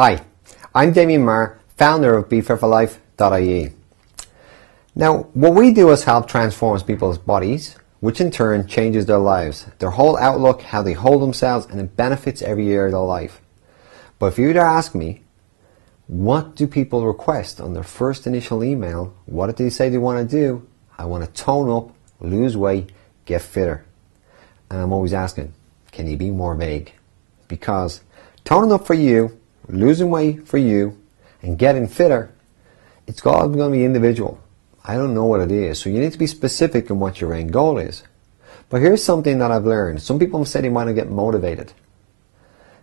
Hi, I'm Damien Maher, founder of BeFitForLife.ie. Now, what we do is help transform people's bodies, which in turn changes their lives, their whole outlook, how they hold themselves, and it benefits every area of their life. But if you were to ask me, what do people request on their first initial email? What do they say they want to do? I want to tone up, lose weight, get fitter. And I'm always asking, can you be more vague? Because toning up for you, losing weight for you, and getting fitter, it's all going to be individual. I don't know what it is, so you need to be specific in what your end goal is. But here's something that I've learned. Some people say they want to get motivated.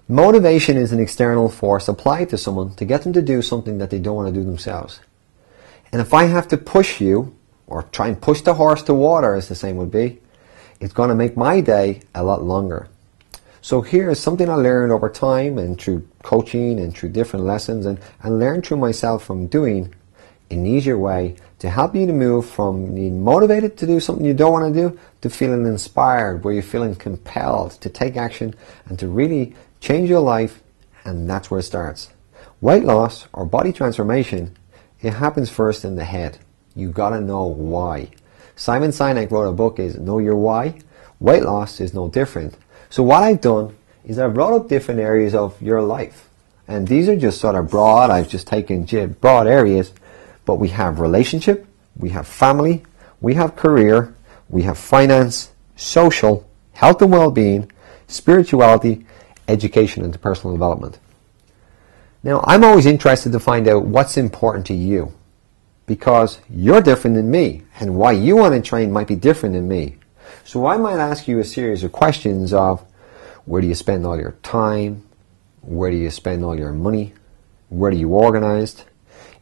Motivation is an external force applied to someone to get them to do something that they don't want to do themselves. And if I have to push you, or try and push the horse to water, as the saying would be, it's going to make my day a lot longer. So here is something I learned over time and through coaching and through different lessons and learned through myself from doing an easier way to help you to move from being motivated to do something you don't want to do to feeling inspired, where you're feeling compelled to take action and to really change your life, and that's where it starts. Weight loss or body transformation, it happens first in the head. You gotta know why. Simon Sinek wrote a book, is Know Your Why. Weight loss is no different. So what I've done is I've brought up different areas of your life. And these are just sort of broad. I've just taken broad areas. But we have relationship, we have family, we have career, we have finance, social, health and well-being, spirituality, education and personal development. Now, I'm always interested to find out what's important to you, because you're different than me, and why you want to train might be different than me. So I might ask you a series of questions of, where do you spend all your time? Where do you spend all your money? Where are you organized?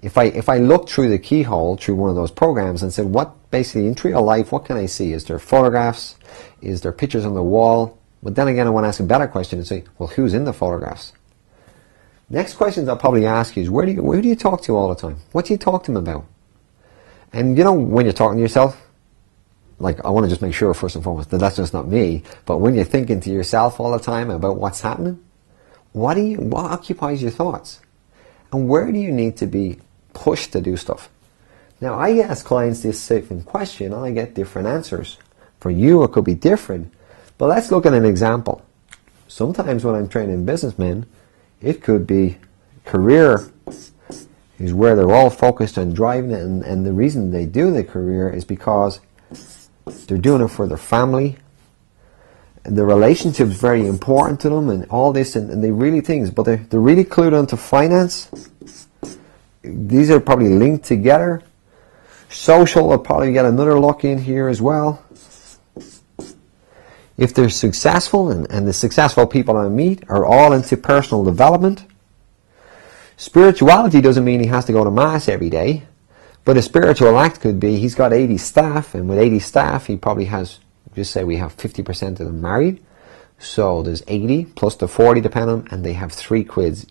If I look through the keyhole, through one of those programs and said, what basically in real life, what can I see? Is there photographs? Is there pictures on the wall? But then again, I want to ask a better question and say, well, who's in the photographs? Next questions I'll probably ask you is, where do you talk to all the time? What do you talk to them about? And you know, when you're talking to yourself, like, I want to just make sure first and foremost that that's just not me, but when you're thinking to yourself all the time about what's happening, what occupies your thoughts? And where do you need to be pushed to do stuff? Now, I ask clients this same question and I get different answers. For you, it could be different, but let's look at an example. Sometimes when I'm training businessmen, it could be career is where they're all focused on driving it, and the reason they do the career is because they're doing it for their family. And the relationship is very important to them, and all this, and they really things, but they're really clued onto finance. These are probably linked together. Social will probably get another look in here as well. If they're successful, and the successful people I meet are all into personal development. Spirituality doesn't mean he has to go to mass every day, but a spiritual act could be he's got 80 staff, and with 80 staff he probably has, just say we have 50% of them married, so there's 80 plus the 40 depending on, and they have three kids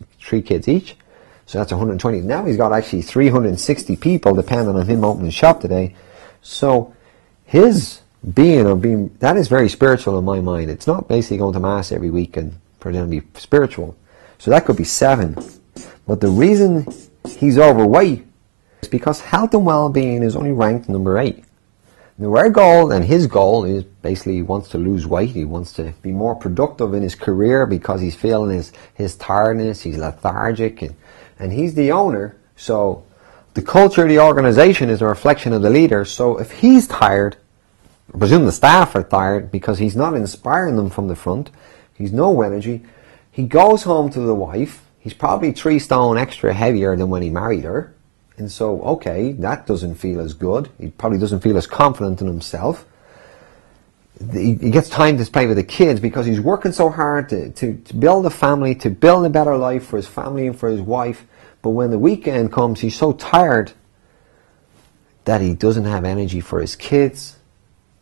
each, so that's 120. Now he's got actually 360 people depending on him opening shop today. So his being, that is very spiritual in my mind. It's not basically going to mass every week and pretending to be spiritual. So that could be 7. But the reason he's overweight is because health and well-being is only ranked number 8. Now our goal, and his goal, is basically he wants to lose weight. He wants to be more productive in his career because he's feeling his tiredness, he's lethargic, and he's the owner. So the culture of the organization is a reflection of the leader. So if he's tired, I presume the staff are tired because he's not inspiring them from the front, he's no energy, he goes home to the wife. He's probably 3 stone extra heavier than when he married her. And so, okay, that doesn't feel as good. He probably doesn't feel as confident in himself. He gets time to play with the kids because he's working so hard to build a family, to build a better life for his family and for his wife. But when the weekend comes, he's so tired that he doesn't have energy for his kids.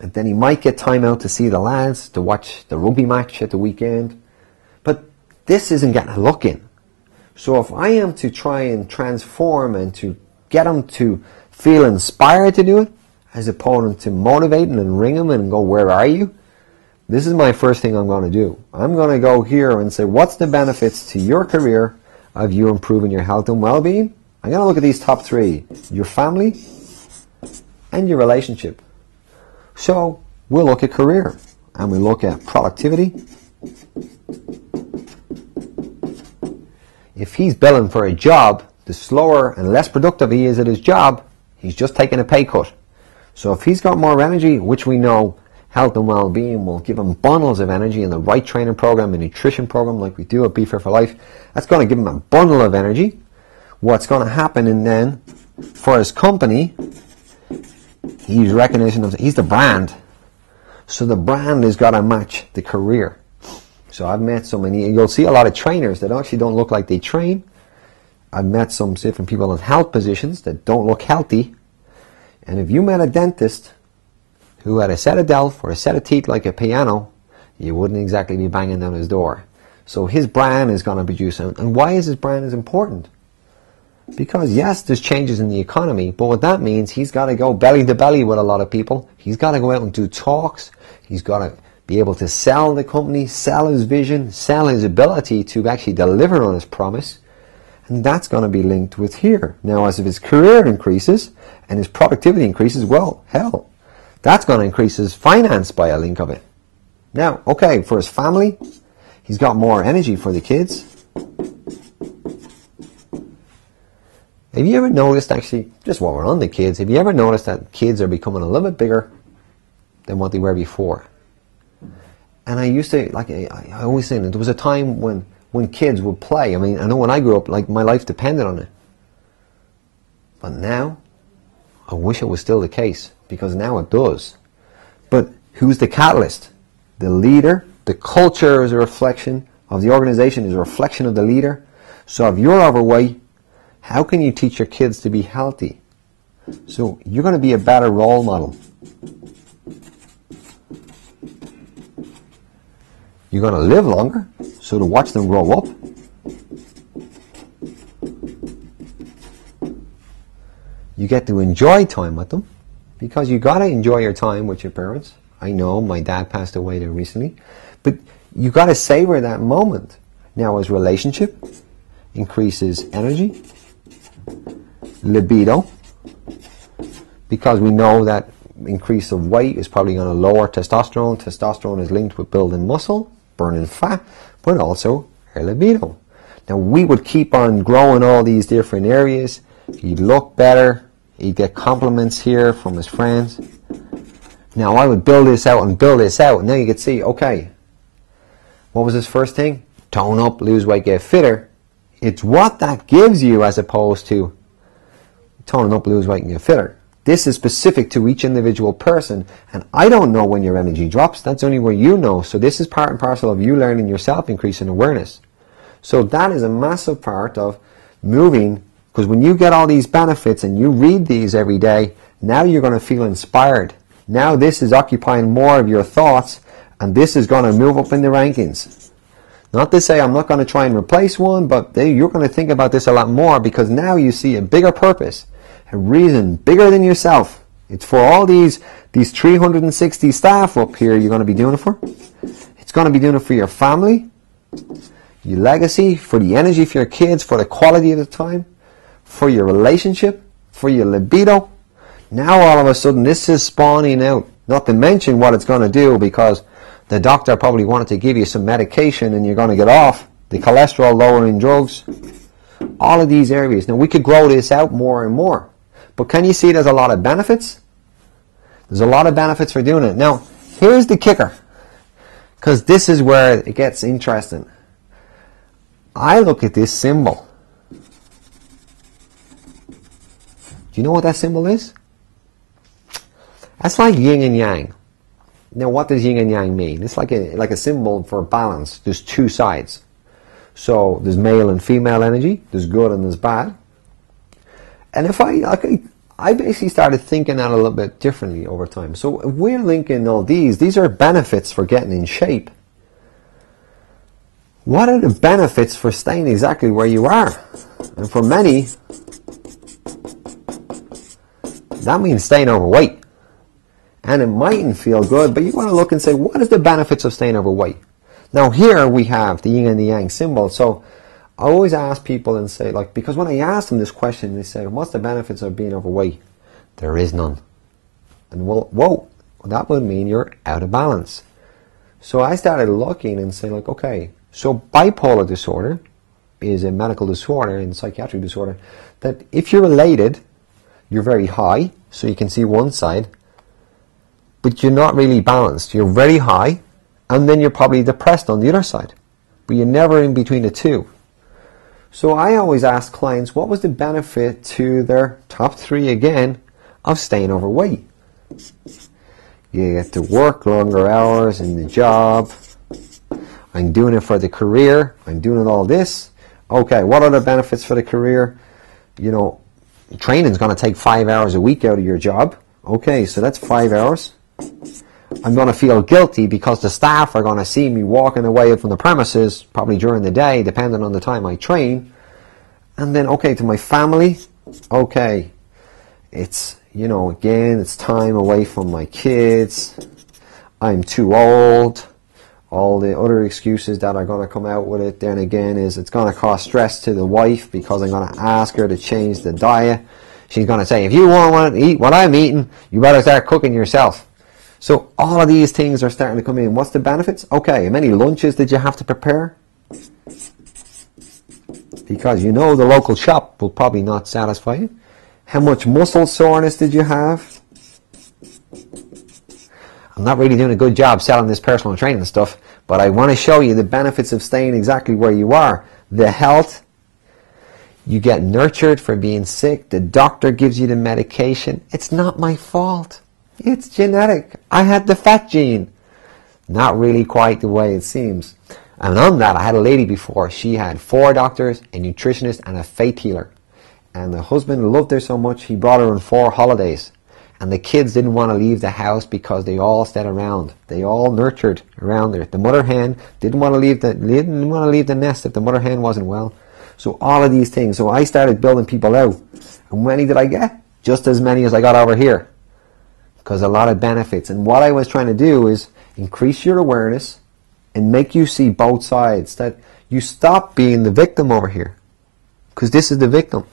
And then he might get time out to see the lads, to watch the rugby match at the weekend. But this isn't getting a look in. So if I am to try and transform and to get him to feel inspired to do it, as opposed to motivating and ring him and go, where are you? This is my first thing I'm going to do. I'm going to go here and say, what's the benefits to your career of you improving your health and well-being? I'm going to look at these top 3. Your family and your relationship. So we'll look at career and we'll look at productivity. If he's billing for a job, the slower and less productive he is at his job, he's just taking a pay cut. So if he's got more energy, which we know health and well-being will give him bundles of energy in the right training program, a nutrition program like we do at Be Fit for Life, that's going to give him a bundle of energy. What's going to happen, and then for his company, he's recognition of, he's the brand. So the brand has got to match the career. So I've met so many, you'll see a lot of trainers that actually don't look like they train. I've met some different people in health positions that don't look healthy. And if you met a dentist who had a set of delf or a set of teeth like a piano, you wouldn't exactly be banging down his door. So his brand is going to produce. And why is his brand is important? Because yes, there's changes in the economy, but what that means, he's got to go belly to belly with a lot of people. He's got to go out and do talks. He's got to be able to sell the company, sell his vision, sell his ability to actually deliver on his promise. And that's going to be linked with here. Now, as if his career increases and his productivity increases, well, hell, that's going to increase his finance by a link of it. Now, okay, for his family, he's got more energy for the kids. Have you ever noticed, actually, just while we're on the kids, have you ever noticed that kids are becoming a little bit bigger than what they were before? And I used to, like, I always say that there was a time when kids would play. I mean, I know when I grew up, like, my life depended on it. But now, I wish it was still the case, because now it does. But who's the catalyst? The leader. The culture is a reflection of the organization, is a reflection of the leader. So if you're overweight, how can you teach your kids to be healthy? So you're going to be a better role model. You're going to live longer, so to watch them grow up. You get to enjoy time with them, because you got to enjoy your time with your parents. I know my dad passed away there recently, but you got to savor that moment. Now, his relationship increases energy, libido, because we know that increase of weight is probably going to lower testosterone. Testosterone is linked with building muscle, burning fat, but also our libido. Now, we would keep on growing all these different areas. He'd look better. He'd get compliments here from his friends. Now, I would build this out and build this out. Now you could see, okay, what was his first thing? Tone up, lose weight, get fitter. It's what that gives you as opposed to toning up, lose weight, and get fitter. This is specific to each individual person, and I don't know when your energy drops. That's only where you know. So this is part and parcel of you learning yourself, increasing awareness. So that is a massive part of moving, because when you get all these benefits and you read these every day, now you're going to feel inspired. Now this is occupying more of your thoughts, and this is going to move up in the rankings. Not to say I'm not going to try and replace one, but you're going to think about this a lot more, because now you see a bigger purpose, a reason bigger than yourself. It's for all these 360 staff up here you're going to be doing it for. It's going to be doing it for your family, your legacy, for the energy for your kids, for the quality of the time, for your relationship, for your libido. Now all of a sudden this is spawning out. Not to mention what it's going to do, because the doctor probably wanted to give you some medication and you're going to get off the cholesterol lowering drugs. All of these areas. Now we could grow this out more and more. But can you see there's a lot of benefits? There's a lot of benefits for doing it. Now, here's the kicker, because this is where it gets interesting. I look at this symbol. Do you know what that symbol is? That's like yin and yang. Now, what does yin and yang mean? It's like a symbol for balance. There's two sides. So there's male and female energy. There's good and there's bad. And if I basically started thinking that a little bit differently over time. So if we're linking all these are benefits for getting in shape. What are the benefits for staying exactly where you are? And for many, that means staying overweight. And it mightn't feel good, but you want to look and say, what is the benefits of staying overweight? Now here we have the yin and the yang symbol. So I always ask people and say, like, because when I ask them this question, they say, what's the benefits of being overweight? There is none. And well, whoa, that would mean you're out of balance. So I started looking and saying, like, okay, so bipolar disorder is a medical disorder and psychiatric disorder that if you're elated, you're very high, so you can see one side, but you're not really balanced. You're very high, and then you're probably depressed on the other side, but you're never in between the two. So I always ask clients, what was the benefit to their top 3 again of staying overweight? You get to work longer hours in the job. I'm doing it for the career. I'm doing it all this. Okay, what are the benefits for the career? You know, training's going to take 5 hours a week out of your job. Okay, so that's 5 hours. I'm going to feel guilty because the staff are going to see me walking away from the premises, probably during the day, depending on the time I train. And then, okay, to my family, okay, it's, you know, again, it's time away from my kids. I'm too old. All the other excuses that are going to come out with it, then again, is it's going to cause stress to the wife because I'm going to ask her to change the diet. She's going to say, if you want to eat what I'm eating, you better start cooking yourself. So all of these things are starting to come in. What's the benefits? Okay, how many lunches did you have to prepare? Because you know the local shop will probably not satisfy you. How much muscle soreness did you have? I'm not really doing a good job selling this personal training stuff, but I want to show you the benefits of staying exactly where you are. The health, you get nurtured for being sick. The doctor gives you the medication. It's not my fault. It's genetic. I had the fat gene. Not really quite the way it seems. And on that, I had a lady before. She had 4 doctors, a nutritionist, and a faith healer. And the husband loved her so much, he brought her on 4 holidays. And the kids didn't want to leave the house because they all stayed around. They all nurtured around her. The mother hen didn't want to leave the nest if the mother hen wasn't well. So all of these things. So I started building people out. And how many did I get? Just as many as I got over here. Because a lot of benefits. And what I was trying to do is increase your awareness and make you see both sides. That you stop being the victim over here. Because this is the victim.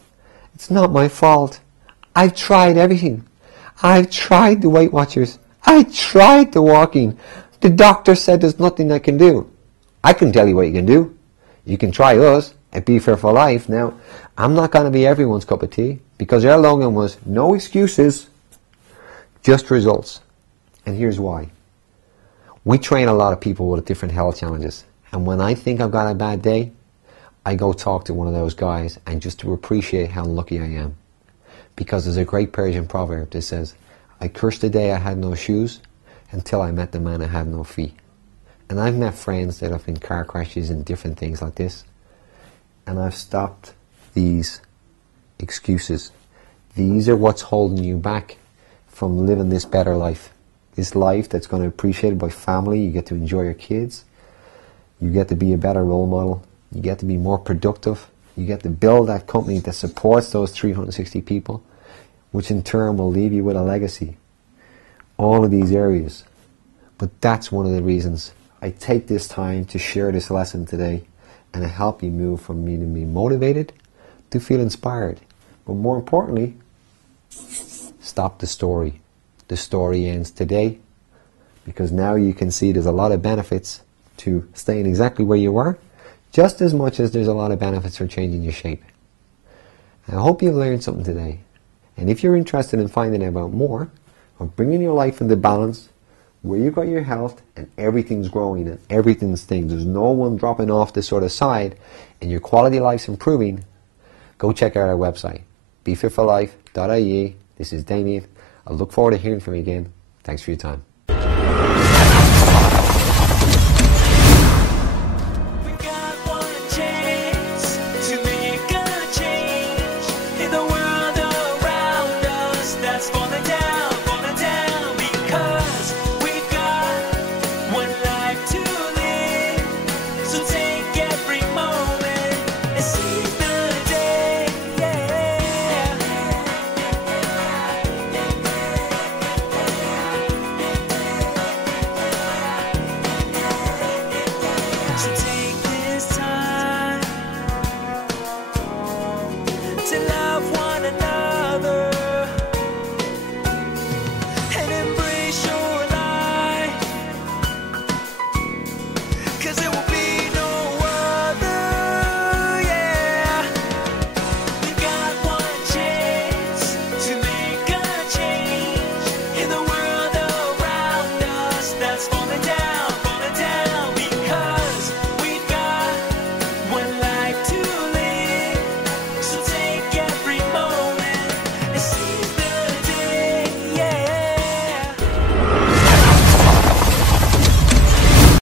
It's not my fault. I've tried everything. I've tried the Weight Watchers. I tried the walking. The doctor said there's nothing I can do. I can tell you what you can do. You can try us at Be Fit for Life. Now, I'm not going to be everyone's cup of tea because our slogan was no excuses, just results. And here's why. We train a lot of people with different health challenges. And when I think I've got a bad day, I go talk to one of those guys and just to appreciate how lucky I am. Because there's a great Persian proverb that says, I cursed the day I had no shoes until I met the man who had no feet. And I've met friends that have been car crashes and different things like this. And I've stopped these excuses. These are what's holding you back from living this better life. This life that's going to be appreciated by family. You get to enjoy your kids. You get to be a better role model. You get to be more productive. You get to build that company that supports those 360 people, which in turn will leave you with a legacy. All of these areas. But that's one of the reasons I take this time to share this lesson today and to help you move from being motivated to feel inspired. But more importantly, stop the story. The story ends today because now you can see there's a lot of benefits to staying exactly where you are, just as much as there's a lot of benefits for changing your shape. I hope you've learned something today. And if you're interested in finding out about more of bringing your life into balance, where you got your health and everything's growing and everything's thing, there's no one dropping off this sort of side and your quality of life's improving, go check out our website, befitforlife.ie. This is Damien. I look forward to hearing from you again. Thanks for your time.